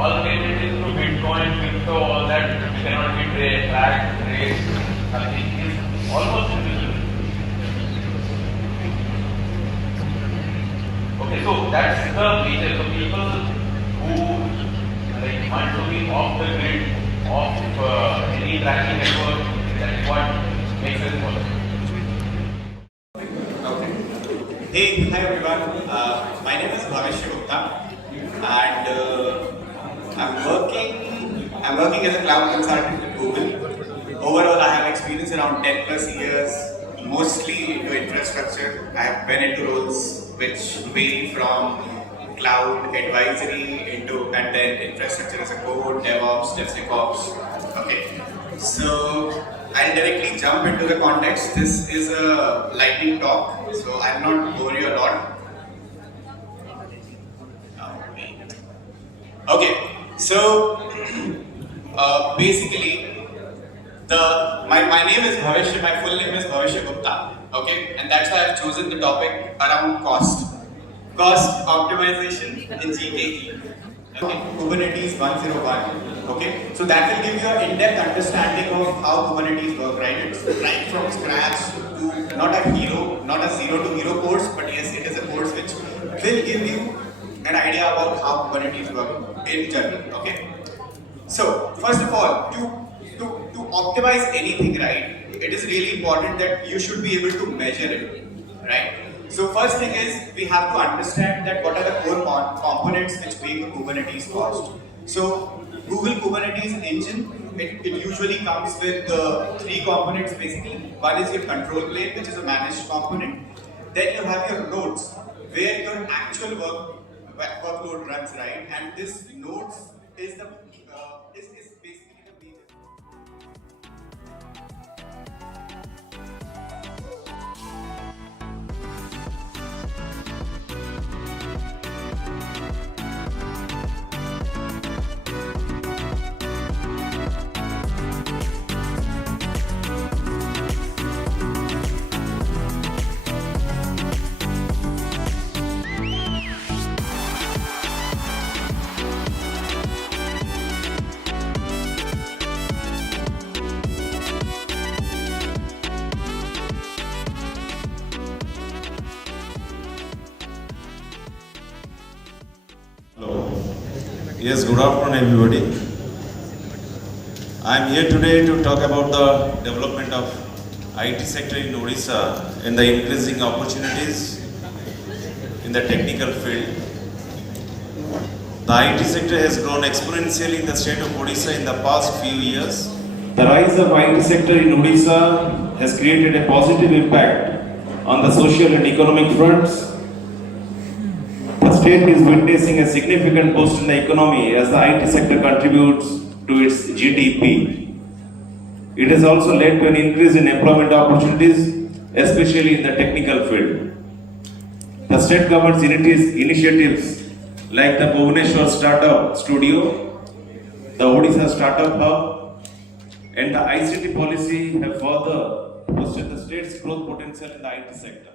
all related to Bitcoin, crypto, all that cannot be tracked, traced, nothing is almost invisible. Okay, so that's the major. So people who want to be off the grid of any tracking network, that is what makes it possible. Okay. Hey, hi everyone. My name is Bhubaneswar, and I'm working as a cloud consultant at Google. Overall, I have experience around 10 plus years, mostly into infrastructure. I have been into roles which vary from cloud advisory into and then infrastructure as a code, DevOps, DevSecOps. Okay, so I'll directly jump into the context. This is a lightning talk, so I'll not bore you a lot. Okay, so basically, my name is Bhubaneswar. My full name is Bhubaneswar Gupta. Okay, and that's why I've chosen the topic around cost optimization in GDG. Okay, Kubernetes 101. Okay, so that will give you an in-depth understanding of how Kubernetes work. Right, it's right from scratch to not a zero to hero course, but yes, it is a course which will give you an idea about how Kubernetes work in general. Okay, so first of all, to optimize anything, right, it is really important that you should be able to measure it, right? So first thing is we have to understand that what are the core components which make a Kubernetes cost. So Google Kubernetes engine, it usually comes with three components basically. One is your control plane, which is a managed component. Then you have your nodes, where your actual workload runs, right? And this nodes is basically the major. Hello. Yes, good afternoon everybody. I am here today to talk about the development of IT sector in Odisha and the increasing opportunities in the technical field. The IT sector has grown exponentially in the state of Odisha in the past few years. The rise of IT sector in Odisha has created a positive impact on the social and economic fronts. The state is witnessing a significant boost in the economy as the IT sector contributes to its GDP. It has also led to an increase in employment opportunities, especially in the technical field. The state government's initiatives like the Bhubaneswar Startup Studio, the Odisha Startup Hub, and the ICT policy have further boosted the state's growth potential in the IT sector.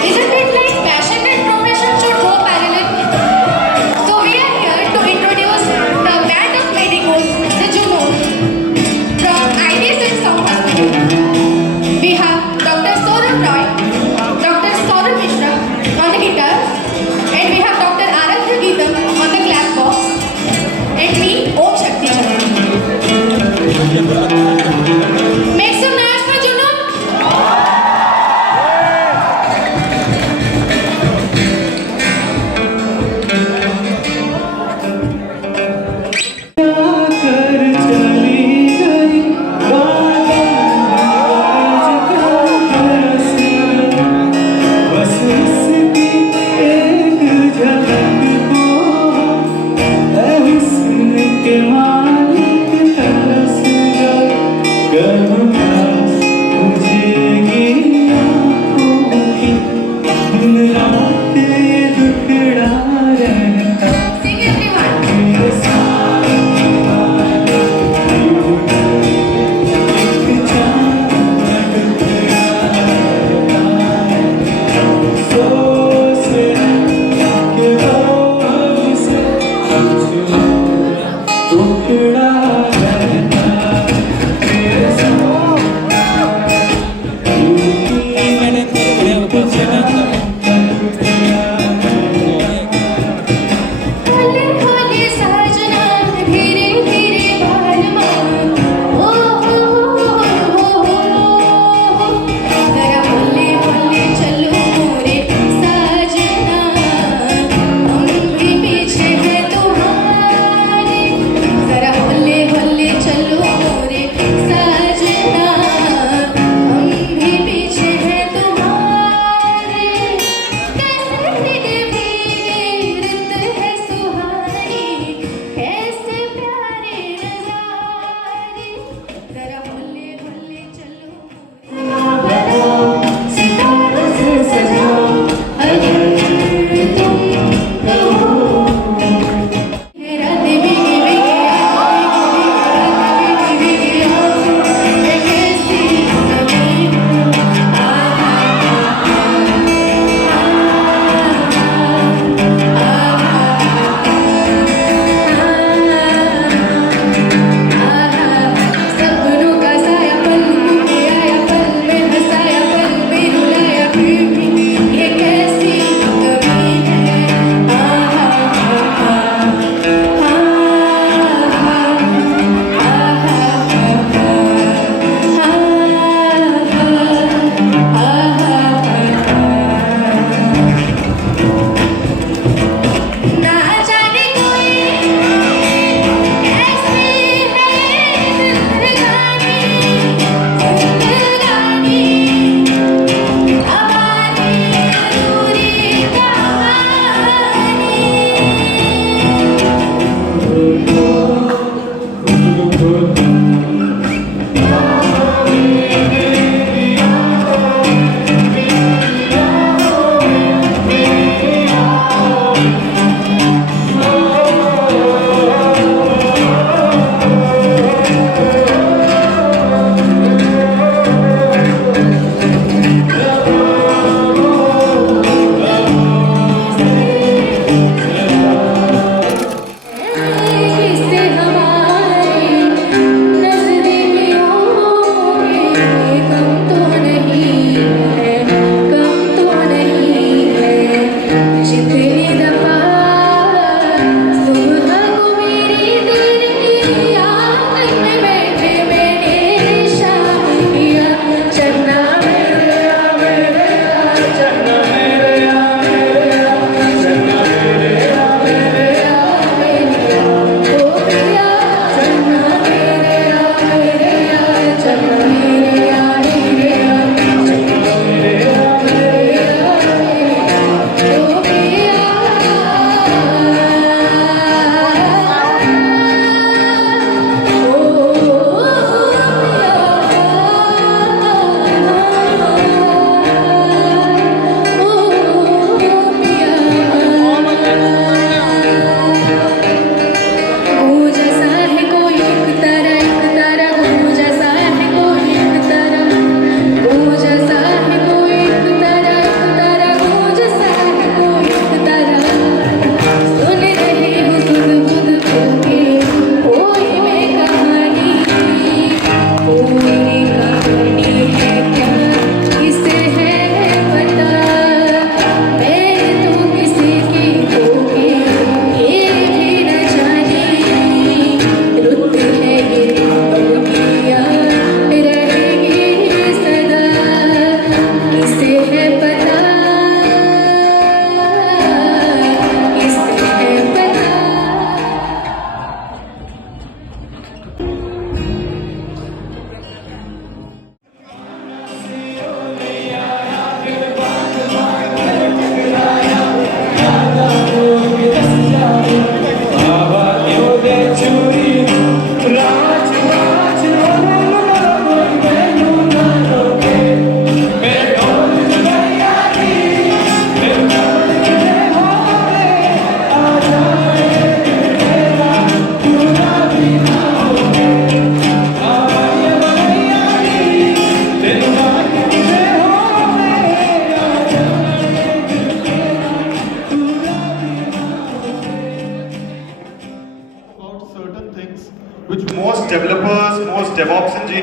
Isn't it like passion and profession should go parallel? So we are here to introduce the band of medicos, the Junoon, from IDS and South Hospital. We have Dr. Saurabh Roy, Dr. Saurabh Mishra on the guitar, and we have Dr. Aradhya Geetam on the clap box, and me, Om Shakti Chandra. Make some noise for Junoon.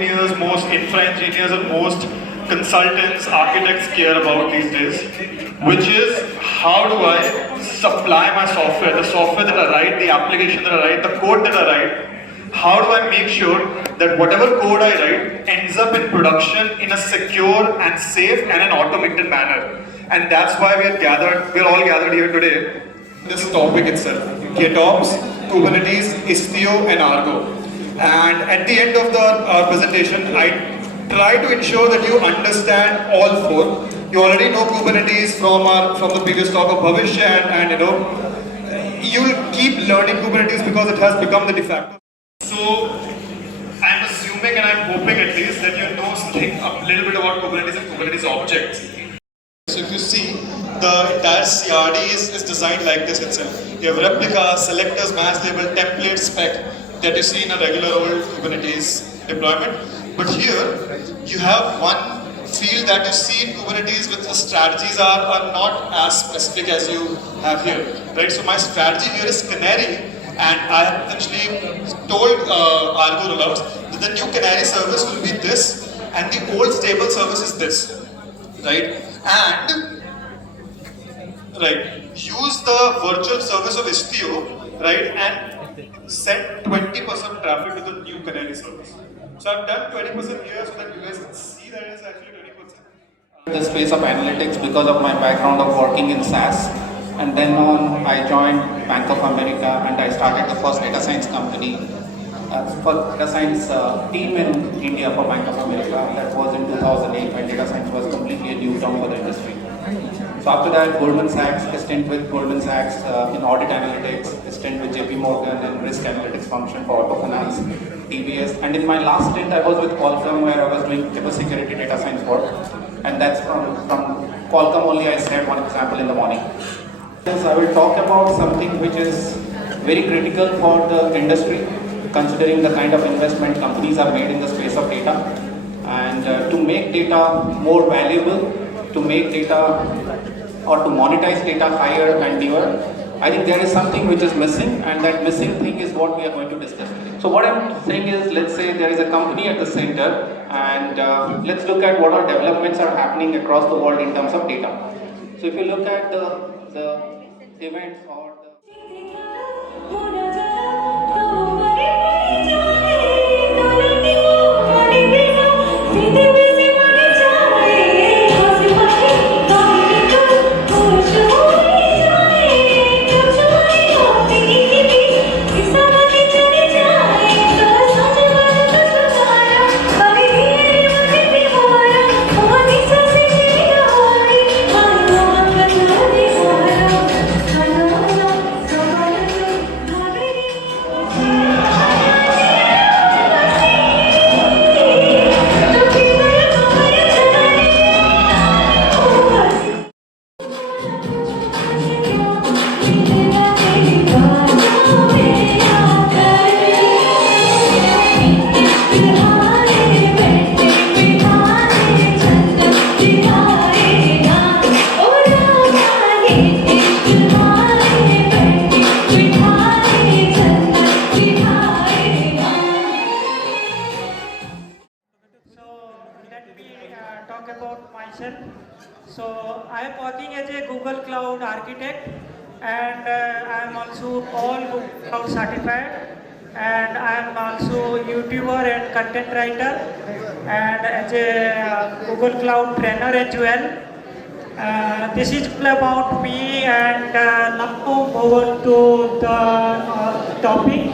engineers, most infra engineers, and most consultants, architects care about these days, which is how do I supply my software, the software that I write, the application that I write, the code that I write, how do I make sure that whatever code I write ends up in production in a secure and safe and an automated manner. And that's why we're all gathered here today. This topic itself, GitOps, Kubernetes, Istio and Argo. And at the end of the presentation, I try to ensure that you understand all four. You already know Kubernetes from the previous talk of Bhavishya, and you know, you'll keep learning Kubernetes because it has become the de facto. So I'm assuming and I'm hoping at least that you know a little bit about Kubernetes and Kubernetes objects. So if you see, the entire CRD is designed like this itself. You have replicas, selectors, mass label, template, spec that you see in a regular old Kubernetes deployment. But here, you have one field that you see in Kubernetes with the strategies are not as specific as you have here. Right? So my strategy here is Canary, and I have essentially told Argo rollouts that the new Canary service will be this, and the old stable service is this. Right? And use the virtual service of Istio, right, and send 20% traffic to the new Canary service. So I've done 20% here so that you guys can see that it's actually 20%. The space of analytics because of my background of working in SaaS, and then on I joined Bank of America and I started the first data science company, first data science team in India for Bank of America. That was in 2008 when data science was completely a new term for the industry. So after that, Goldman Sachs, a stint with Goldman Sachs in audit analytics, a stint with JP Morgan in risk analytics function for auto finance, TBS, and in my last stint I was with Qualcomm where I was doing security data science work, and that's from Qualcomm only I shared one example in the morning. I will talk about something which is very critical for the industry, considering the kind of investment companies have made in the space of data, and to make data more valuable, to make data or to monetize data higher and newer, I think there is something which is missing, and that missing thing is what we are going to discuss today. So what I'm saying is, let's say there is a company at the center, and let's look at what our developments are happening across the world in terms of data. So if you look at the events or talk about myself. So I am working as a Google Cloud architect, and I am also all Google Cloud certified, and I am also YouTuber and content writer, and as a Google Cloud trainer as well. This is all about me, and now move on to the topic.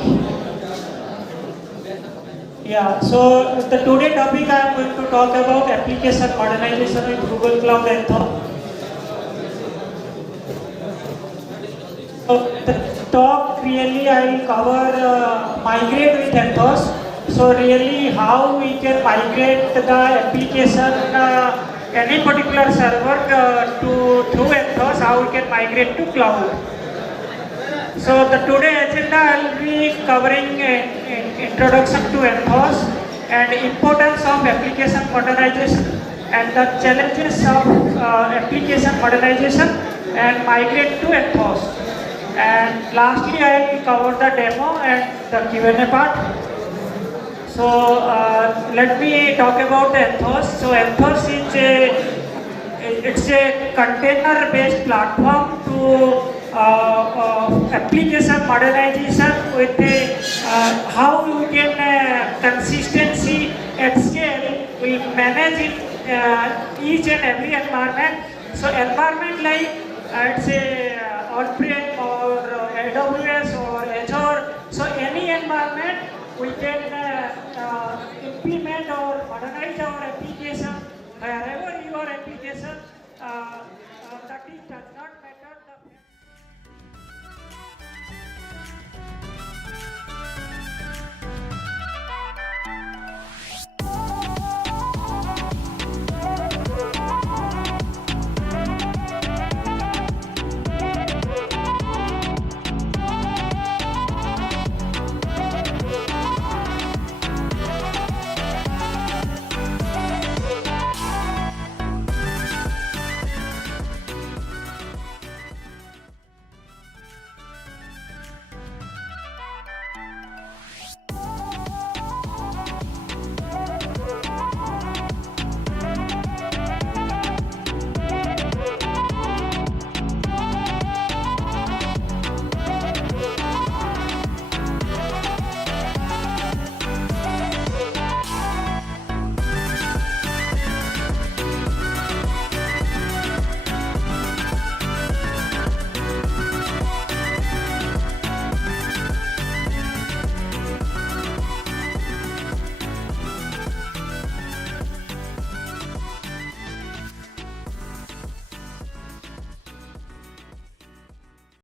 Yeah, so the today topic I am going to talk about application modernization with Google Cloud Anthem. So the talk really I will cover migrate with Anthos. So really how we can migrate the application any particular server through Anthos, how we can migrate to cloud. So the today agenda I will be covering introduction to Anthos and importance of application modernization and the challenges of application modernization and migrate to Anthos. And lastly I will cover the demo and the Q&A part. So let me talk about Anthos. So Anthos is it's a container-based platform to application modernization with how you can consistency at scale will manage it each and every environment. So environment like it's a on-prem or AWS or Azure. So any environment we can implement or modernize our application wherever your application that it does not